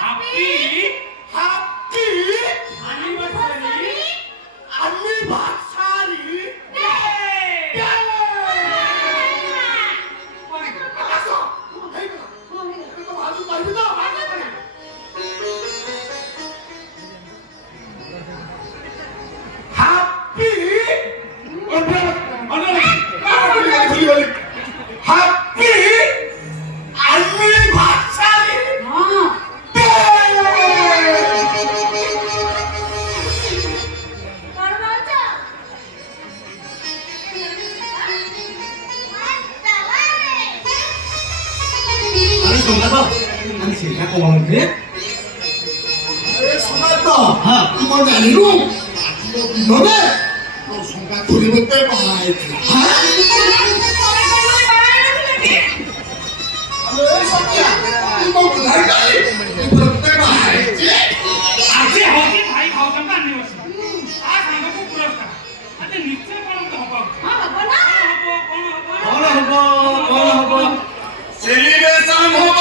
Happy anniversary. 박사리? 네! 네! 알았어! 이거 아주 말이다! 하삐? 하삐? 알미 박사리? 아니 제가 고마운데? 손았다! 그건 아니고! 너네! 너 손가 부리면 빼봐! 새끼야! 이거 그날까지! 이거 빼봐! 아직 어디 다이 가오장도 안 내었어. 아, 장가 꼭 부럽다. 하여튼 니체 거는 거 허버. 어라 세리베 쌈 허버!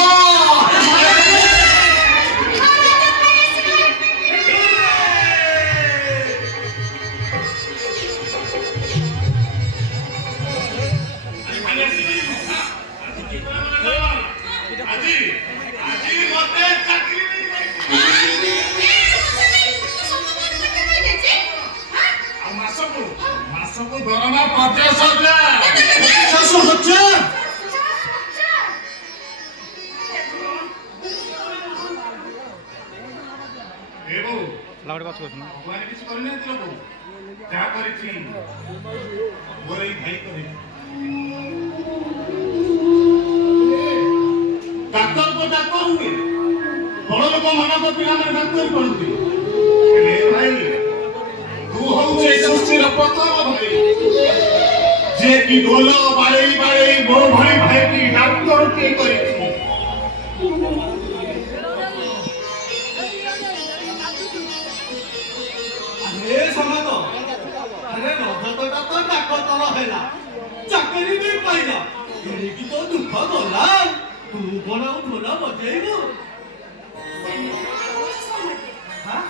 아직 어때? 짝끼리 맞서고 너라만 버텨서 그래. 자수 헛전! 대부 लावड़े बात को सुनो तुम्हारे किसी करने दे लो क्या करी थी बोले भाई करे डाक्टर हुए बड़ लोक मना कर पिला में डाक्टर करती ए भाई तू हो जे सृष्टि र प्रथम भाई जे की ढोल बाड़े बड़ भाई भाई की डाक्टर के करी थी ଏ ସମାତ ଆରେ ରଜତଟା ତ ଡାକ ତର ହେଲା ଚାକିରି ବି ପାଇଲା ଏଣିକି ତ ଦୁଃଖ ଗଲା ତୁ କଣ ଆଉ ଢୋଲ ବଜେଇବୁ ହାଁ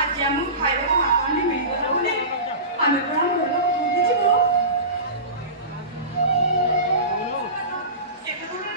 ଆଜି ଆମକୁ ଖାଇବାକୁ ଭାତଣ୍ଡି ମିଳିଗଲା ବୋଲି ଆମେ କଣ ଘରକୁ ଭୁଲିଯିବୁ ଏବେ ତ ଟିକେ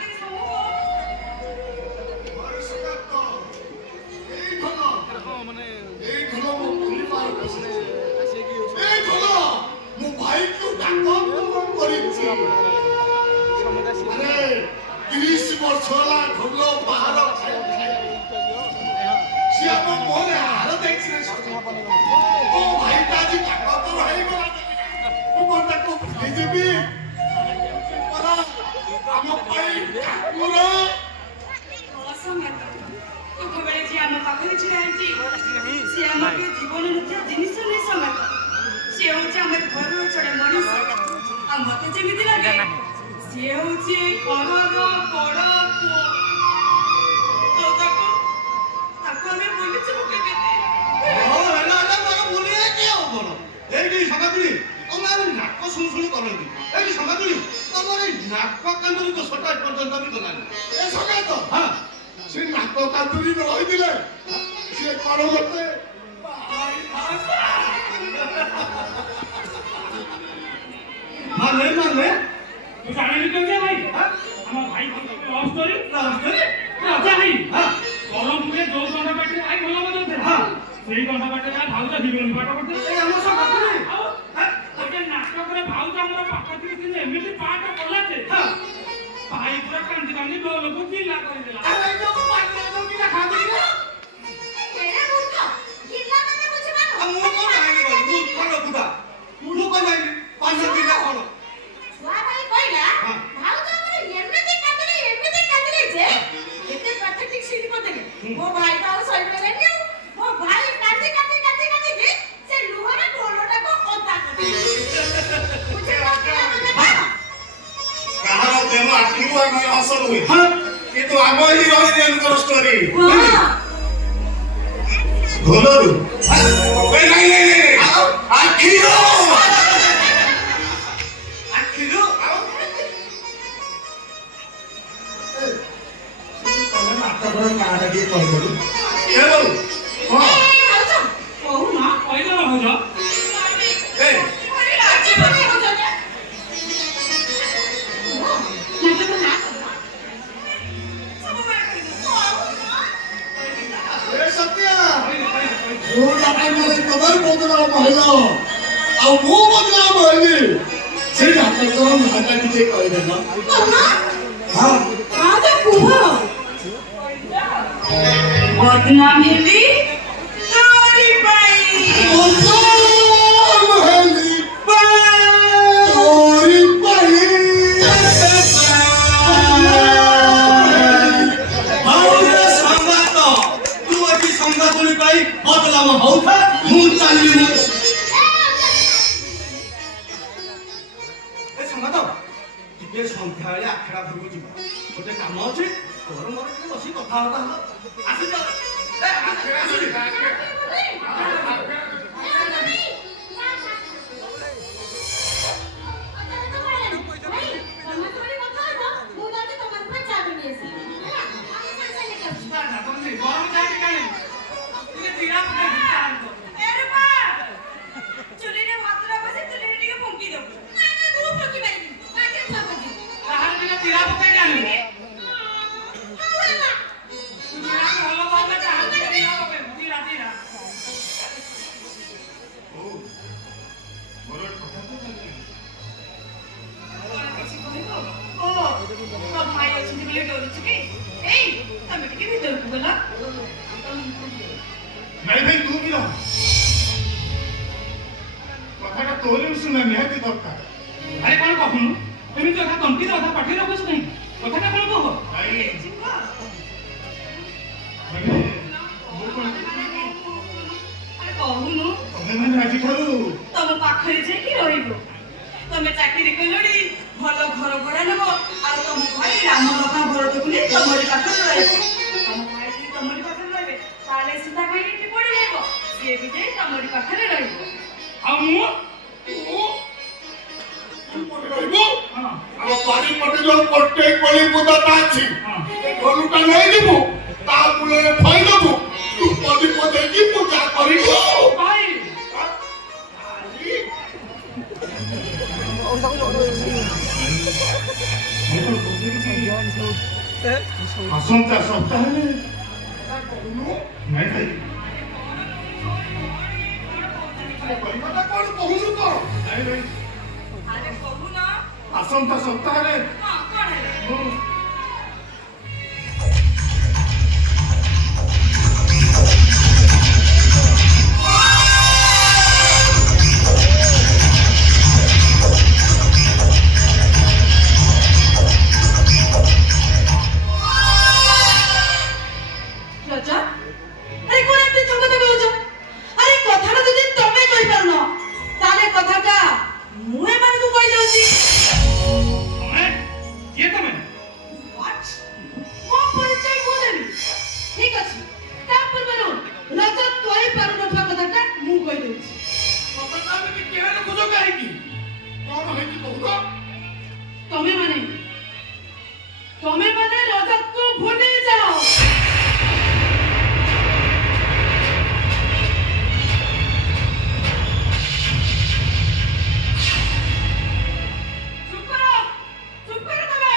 ସମୟ ଦୁଃଖବେଳେ ଯିଏ ଆମ ପାଖରେ ଛିଡ଼ା ହେଇଛି ସିଏ ଆମ ଜୀବନ ନଥିବା ଜିନିଷ ନୁହେଁ ସମେତ ସିଏ ହଉଛି ଆମ ଘରର ଛଡ଼ା ମଣିଷ ଆଉ ମତେ ଯେମିତି ଲାଗେ ସିଏ ହଉଛି ଘରର ବଡ଼ ପୁଅ ଆଉ ତାକୁ ଆମେ ଭୁଲିଯିବୁ କେମିତି ହେଲା ମୋର ଭୁଲିଏ କି ଆଉ କଣ ଏଇଠି ସଙ୍ଗାତୁଳି ତମେ ଆଉ ନାକ ଶୁଣୁଶୁଣୁ କରନ୍ତି ଏଇଠି ସଙ୍ଗାତୁଳି ତମର ଏଇ ନାକ କାନ୍ଦୁରି ଦୋଷଟା ଏପର୍ଯ୍ୟନ୍ତ ବି ଗଲାନି ଏ ସଙ୍ଗାତ ହଁ ସେ ନାକ କାନ୍ଦୁରି ରହିଥିଲେ ସେ କଣ ମତେ ମାନେ तू जाने क्यों क्या भाई हम भाई को लव स्टोरी राजा भाई गरम में जो गंडा पाटे भाई भला बदलते हां सेही गंडा पाटे का भाउजा जीवन पाठ करते ए हम सब करते ओके नाटक रे भाउजा हमर पाकति दिन एमिति पाठ कलाते हां भाई पूरा कांदी कांदी डोल को चिल्ला कर देला अरे जो पाट दो कि ना खा दे तेरे मूर्ख जिल्ला ମାନେ ବୁଝିପାରୁ ଆଉ ମୁଁ କଣ ଜାଣିବି ମୁଁ କଣ କୁଦା ମୁଁ କଣ ଜାଣିବି ପାଞ୍ଚ ଦିନ କଣ ଛୁଆ ଭାଇ କହିଲା ଭାଉଜ ଆମର ଏମିତି କାନ୍ଦିଲେ ଯେ ଏତେ ପ୍ରାକ୍ଟିସ ସିଟି କରିଦେଲେ ମୋ ଭାଇ ତ ଆଉ ସହିପାରିଲାନି ଆଉ ମୋ ଭାଇ କାନ୍ଦି ସେ ଲୁହରେ ଢୋଲଟାକୁ ଓଦା କରିଦେଲେ କାହାର ପ୍ରେମ ଆଖିରୁ ଆମେ ହସ ହୁଏ କିନ୍ତୁ ଆମ ହିଁ ରହିଯାଙ୍କର ଷ୍ଟୋରି ଢୋଲରୁ ନାଇଁ ଆଖିରୁ ତମେ ନାଟକର କାହାଟା ଟିକେ କହିଦେବୁ ଏ ବୋଉ ହଁ କହୁନ କହିଦେଲ ଭାଉଜ ଏ ଏ ସତ୍ୟା ମୁଁ ଆପଣଙ୍କର କବର ବଦନାମ ହେଲା ଆଉ ମୁଁ ବଦନାମ ହେଲି ସେଇ ଆପଣଙ୍କର ନାଁଟା ଟିକେ କହିଦେଲ ହଁ ବଦନାମ ହେଲି ତୋରି ପାଇଁ ବଦନାମ ହେଲି ତୋରି ପାଇଁ ଭାଉଜ ସଂଗାତ ତୁ ଏଠି ସଂଗାତୁଳି ପାଇଁ ବଦନାମ ହଉଥା ମୁଁ ଚାଲିଲି ଏ ସଂଗାତ ଟିକେ ସନ୍ଧ୍ୟାବେଳେ ଆଖଡ଼ା ଘରକୁ ଯିବା ଗୋଟେ କାମ ଅଛି ତୋର ମୋର ଟିକେ ବସି କଥାବାର୍ତ୍ତା ହବା ଆସିଛ ଆରେ ମା ଚୁଲିରେ ଭାତ ବସେ ଚୁଲିରେ ଟିକେ ଫୁଙ୍କି ଦବୁ ମୋର କଥା ତ ଚାଲିଛି କଣ କିଛି କହିବ ଓ ତୋ ଭାଇ ଅଛନ୍ତି ବୋଲି ଡରୁଛୁ କି ଏଇ ତମେ ଟିକେ ଭିତରକୁ ଗଲ ନାଇଁ ଭାଇ ତୁ ବି ରହ କଥାଟା ତୋର ବି ଶୁଣା ନିହାତି ଦରକାର ଆରେ କଣ କହୁନୁ ଏମିତି କଥା ତଣ୍ଟିରେ ଅଧା ପାଟିରେ ରଖୁଛୁ କାହିଁକି କଥାଟା କଣ କହ ଭାଇ ଯିବ ମାନେ ମୁଁ କଣ ଆରେ କହୁନୁ ତମେମାନେ ଆଜିଠାରୁ ତମ ପାଖରେ ଯାଇକି ରହିବ ତମେ ଚାକିରି କଲଣି ଭଲ ଘର ଭଡ଼ା ନେବ ଆଉ ତମ ଭାଇ ରାମ ବାପା ଭରତକୁ ନେଇ ତମରି ପାଖରେ ରହିବ ତମ ଭାଇ ଯଦି ତମରି ପାଖରେ ରହିବେ ତାହେଲେ ସୀତା ଭାଇ ଏଠି ପଡିଯିବ ସିଏ ବି ଯାଇ ତମରି ପାଖରେ ରହିବ ଆଉ ମୁଁ ରହିବୁ ହଁ ଆମ ବାରି ପଟେ ଯୋଉ ପ୍ରତ୍ୟେକ ଗଳି ବୁଦାଟା ଅଛି ହଁ ଗଲୁଟା ନେଇଯିବୁ ତା ମୂଳରେ ଫାଇଦବୁ ତୁ ପଦି ପଦେଇକି ପୂଜା କରିବୁ ଭାଇ ଆସନ୍ତା ସପ୍ତାହରେ ନାଇଁ ଭାଇ କଣ କହୁଛୁ କଣ ନାଇଁ ଭାଇ ଆରେ କହୁନ ଆସନ୍ତା ସପ୍ତାହରେ ହଁ କଣ ହେଲା ମୁଁ ରଜା ଆରେ କଣ ଏମିତି ଚମକ କହୁଛ ଆରେ କଥାଟା ଯଦି ତମେ କହିପାରୁନ ତାହେଲେ କଥାଟା ମୁଁ ଏମାନଙ୍କୁ କହିଦଉଛି ତମେ କିଏ ତମେ What? ମୋ ପରିଚୟ ମୁଁ ଦେବି ଠିକ ଅଛି ତା ପୂର୍ବରୁ ରଜା କହିପାରୁନଥିବା କଥାଟା ମୁଁ କହିଦଉଛି କଥାଟା ଆମେ କେବେ ରଖୁଛ କାହିଁକି କଣ ହେଇଛି କହୁନ ତମେ ମାନେ ରଜକୁ ଭୁଲି ଯାଅ ଚୁପ କର ତମେ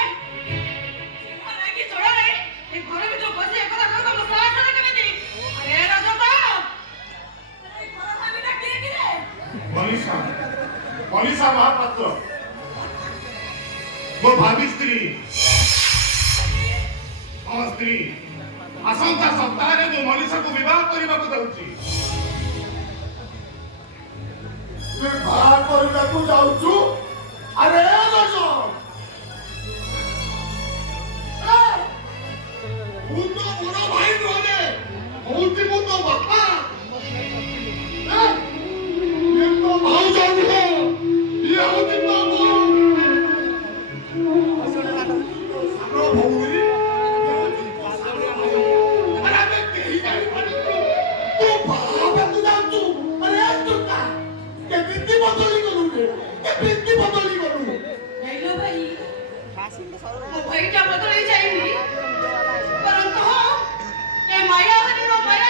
ଆରେ କି ଛଡା ରେ ଏ ଘର ଭିତରେ ବସି ଏକଥା କର ତମ ସାହସ ନା କେମିତି ଆରେ ରଜ ତ ଆରେ ଘର ଭାବିଟା କିଏ କିରେ ମନୀଷା ମହାପାତ୍ର ମୋ ଭାବି ସ୍ତ୍ରୀ ମୋ ସ୍ତ୍ରୀ ଆସନ୍ତା ସପ୍ତାହରେ ମୁଁ ମନୀଷାକୁ ବିବାହ କରିବାକୁ ଯାଉଛି ବାହା କରିବାକୁ ଯାଉଛୁ ଆରେ ରଜ ମୁଁ ତ ବଡ ଭାଇ ନୁହେଁ ହଉଛି ମୁଁ ତ ବାପା ଇଏ ତ ଭାଉଜ ନୁହଁ ଇଏ ହଉଛି ତ ବୋଉ ସାନ ଭଉଣୀ ଆରେ ଆମେ କେହି ଜାଣିପାରିଲୁ ତୁ ବାହା ହେବାକୁ ଯାଉଛୁ ଆରେ ଟୁକା କେମିତି ବଦଳି ଗଲୁ ରେ କେମିତି ବଦଳି ଗଲୁ हेलो भाई वो भाई क्या बदल ही जाएगी परंतु ये माया हरि नो माया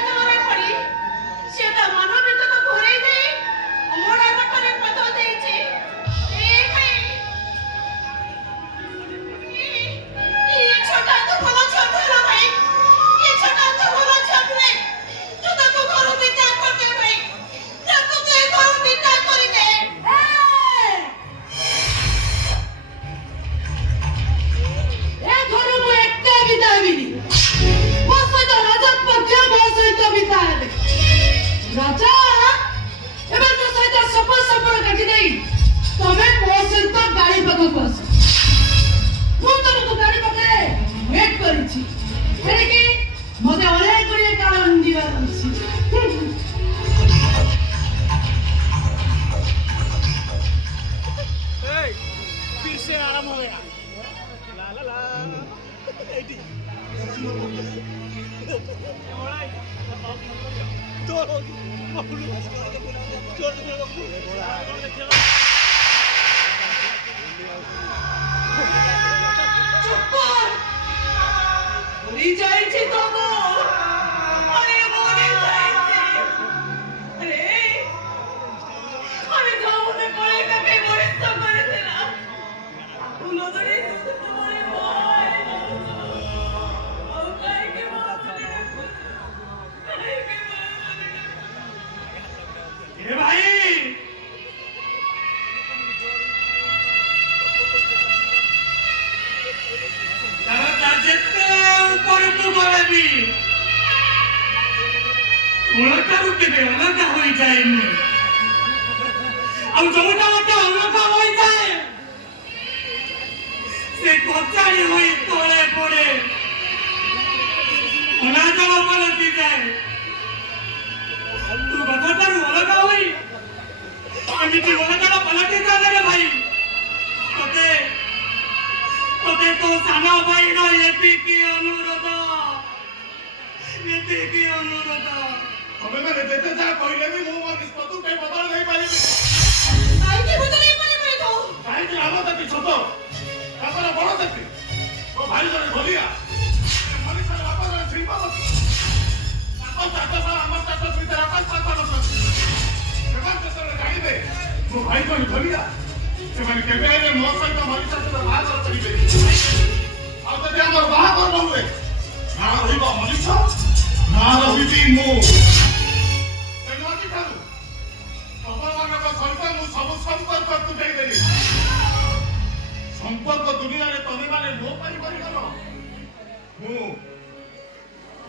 মরে যাইছে তবু আরে মরে যাইছে আরে আমি যাওনে করে তাকে মরিত করে দিলাম উলদরে তোমারে ভাই ও কাইকে মারে কাইকে মারে এ ভাই তারা যেতে উপরକୁ ଗଲେବି ମୂଳଠାରୁ କେବେ ଅଲଗା ହୋଇଯାଏନି ଆଉ ଯୋଉଟା ଗୋଟେ ଅଲଗା ହୋଇଯାଏ ସେ କଚାଡ଼ି ହୋଇ ତଳେ ପଡ଼େ ଅନାଜଳ ପଲଟିଯାଏ ତୁ ଗଛଠାରୁ ଅଲଗା ହୋଇ ଏମିତି ଅନାଜଳ ପଲଟିଯାଏ ଭାଇ ତତେ ତତେ ତୋ ସାନ ଭାଇର ଏତିକି ଅନୁରୋଧ ତମେ ମାନେ ଯେତେ ଯାହା କହିଲେ ବି ମୁଁ ମୋ ନିଷ୍ପତ୍ତି ପାଇଁ ବଦଳ ନେଇପାରିବି କାଇକେ ବଦଳେଇ ପାରିବ ତ କାହିଁକି ଆମ ଜାତି ଛୋଟ ତାଙ୍କର ବଡ଼ ଜାତି ମୋ ଭାଇ ଜଣେ ଧୋଲିଆ ମଣିଷର ବାପା ଜଣେ ଶିଳ୍ପପତି ତାଙ୍କ ଚାଷ ସହ ଆମ ଚାଷ ଭିତରେ ଆକାଶ ପାତାଳ ଅଛନ୍ତି ସେମାନେ ଯେତେବେଳେ ଜାଣିବେ ମୋ ଭାଇ ଜଣେ ଧୋଲିଆ ସେମାନେ କେବେ ହେଲେ ମୋ ସହିତ ମଣିଷ ସହିତ ବାହାଘର କରିବେ ଆଉ ଯଦି ଆମର ବାହାଘର ନ ହୁଏ ନା ରହିବ ମଣିଷ ନା ରହିବି ମୁଁ ତେଣୁ ଆଜିଠାରୁ ତମମାନଙ୍କ ସହିତ ମୁଁ ସବୁ ସମ୍ପର୍କ ତୁଟେଇଦେଲି ସମ୍ପର୍କ ଦୁନିଆରେ ତମେମାନେ ମୋ ପାଇଁ କରିଗଲ ମୁଁ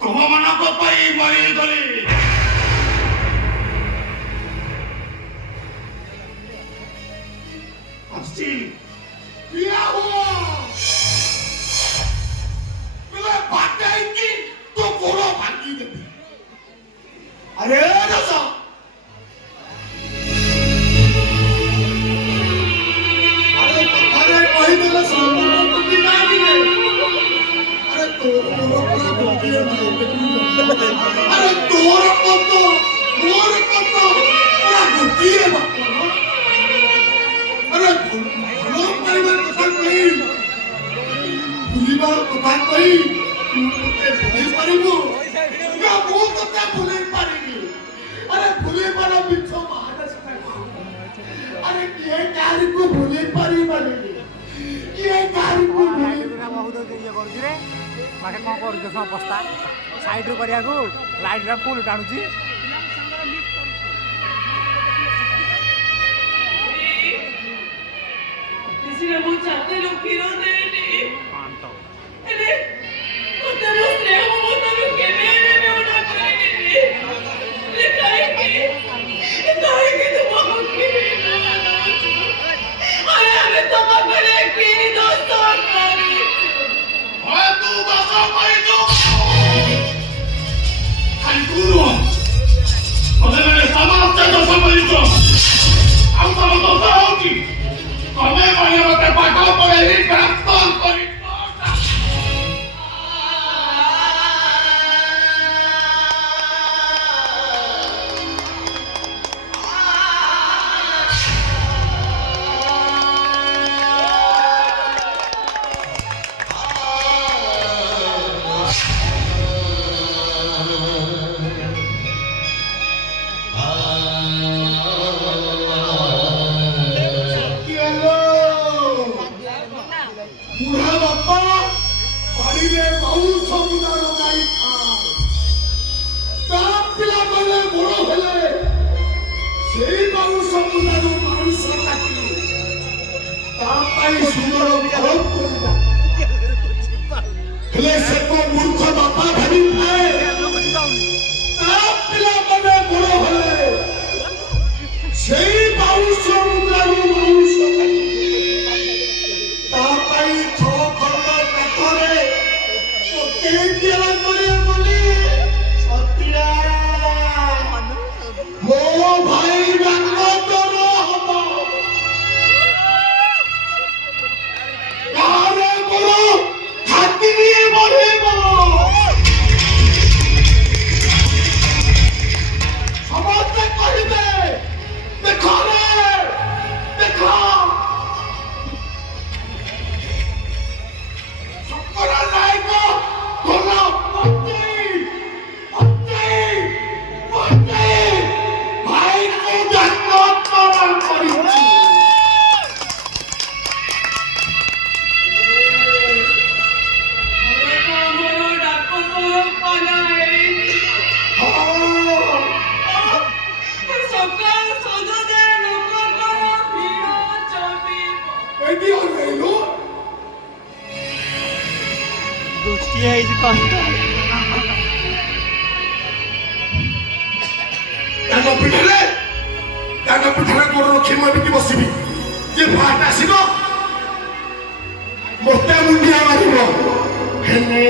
ତମମାନଙ୍କ ପାଇଁ ମରିଗଲି আসছি বিয়া হো বলে বাটাই কি তো বড় ভাঙি দেবে আরে রাজা আরে কথারে কহিদেলে সম্পর্ক টুটি না দিলে আরে তোর পুরা গোটিয়ে আরে তোর কত মোর কত পুরা গোটিয়ে বাপ আরে ভুল পাইবার কথা কই ভুলিবার কথা কই তুই তোতে ভুলি পারিবু না মো তোতে ভুলি পারিবি আরে ভুলিবার বিচ্ছ মহাদেশ আরে কিয়ে কারিকু ভুলি পারিবানি কিয়ে কারিকু ভুলি ବହୁତ ଇଏ କରୁଛି ରେ ବାକି କ'ଣ କରୁଛ ଅବସ୍ଥା ସାଇଡ୍ରୁ କରିବାକୁ ଲାଇଟ୍ଟା ଫୁଲ୍ ଟାଣୁଛି किसीने वो चाहते लोग फिरो देने अरे तो तेरे स्नेह वो तो के मेरे में उड़ा करेंगे ले काहे के तुम हम की अरे हमें तो मरे की दोस्तों करी হয় তু বাসা করি তো খালি তুলো তমে সমাজ চাইতো সম্পরিত ଆଉ ତମ ଦୋଷ ହଉଛି ତମେ ମାନେ ମତେ ପାଠ ପଢେଇ ପ୍ରାପ୍ତ କରି বুঢ়া বাপা বাড়িরে বহু সমুদার গাই খায় তা পিলাମାନେ বড় হলে সেই বহু সমুদার মানুষ কাটি তা পাই সুন্দর ঘর করিবা ହେଲେ ସେ ମୋ ମୂର୍ଖ ବାପା ଭାବିଥାଏ ତା ପିଲାମାନେ ବଡ ହେଲେ ସେଇ ବାଉଁଶ ମୁଦ୍ରାରୁ ବାଉଁଶ ତା ପାଇଁ ଛଅ ଖଣ୍ଡ କାଠରେ ମୋତେ ତିଆରି କରିବେ ବୋଲି ଛତିଆ ମୋ ଭାଇ ଡାଙ୍ଗର ହବ ଗାଁରେ ମୋର ଖାତିରି ବଢିବ ହେଇଛି କଷ୍ଟ ତାଙ୍କ ପିଠାରେ ତୋର ରଖି ମୁଁ ଏମିତି ବସିବି ଯେ ଫାଷ୍ଟ ଆସିବ ମୋତେ ମୁଣ୍ଡିଆ ମାରିବ ହେଲେ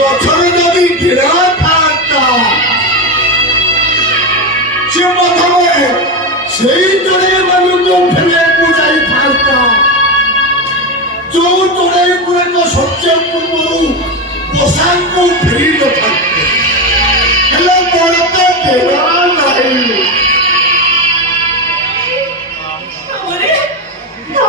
ଗଛରେ ଯଦି ଘିରା ଥାନ୍ତା ସେ ପ୍ରଥମେ ସେଇ ଚଢ଼େଇମାନଙ୍କୁ ଫେରିବାକୁ ଯାଇଥାନ୍ତା ଯୋଉ ଚଢ଼େଇ ଗୁଡ଼ାକ ସୂର୍ଯ୍ୟ ପୂର୍ବରୁ ପୋଷାକକୁ ଫେରି ନଥାନ୍ତେ ହେଲେ ମୋର ତ ଘିରା ନାହିଁ ହେଲେ କେମିତି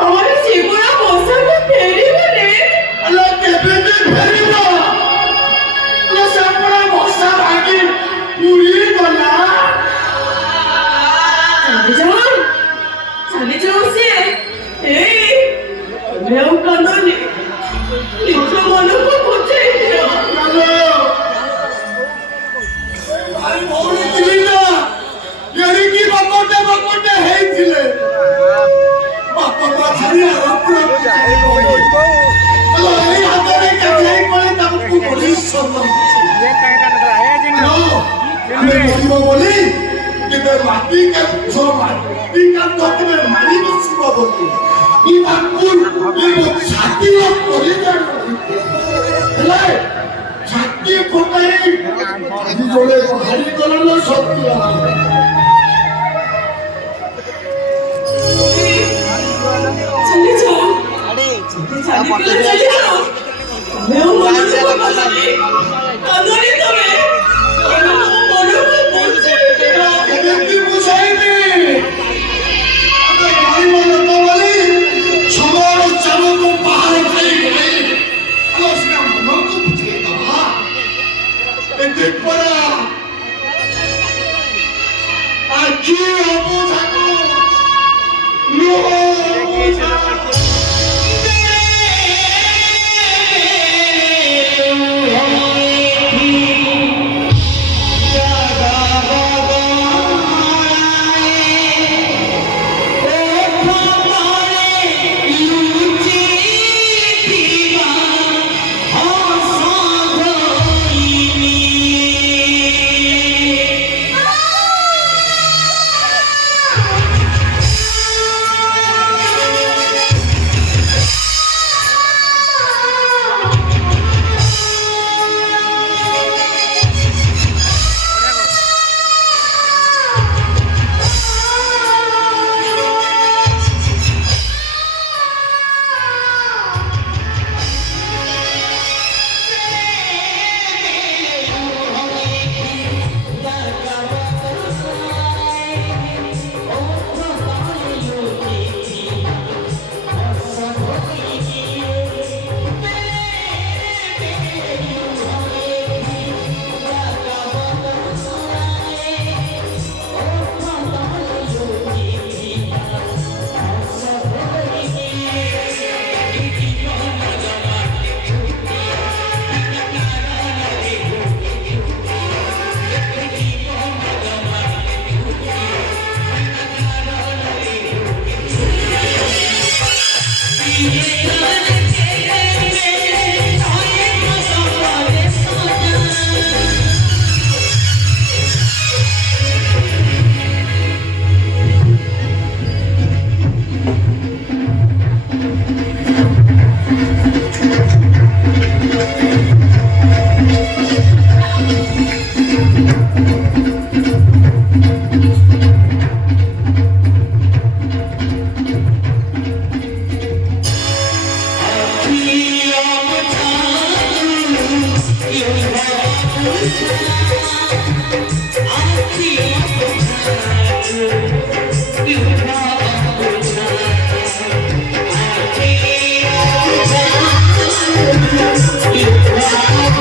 ଫେରିବ ହେଇଥିଲେ ବାପା ଛାଡ଼ି ତାଙ୍କୁ ଆମେ ମରିବ ବୋଲି କେବେ ମାଟି କାନ୍ଥ କେବେ ମାରି ବସିବ ବୋଲି ଛାତି ହେଲେ ଛାତି ଫଟାଇ ଜଣେ ବାହାରି ଗଲ ସତ୍ୟ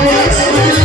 Thank you.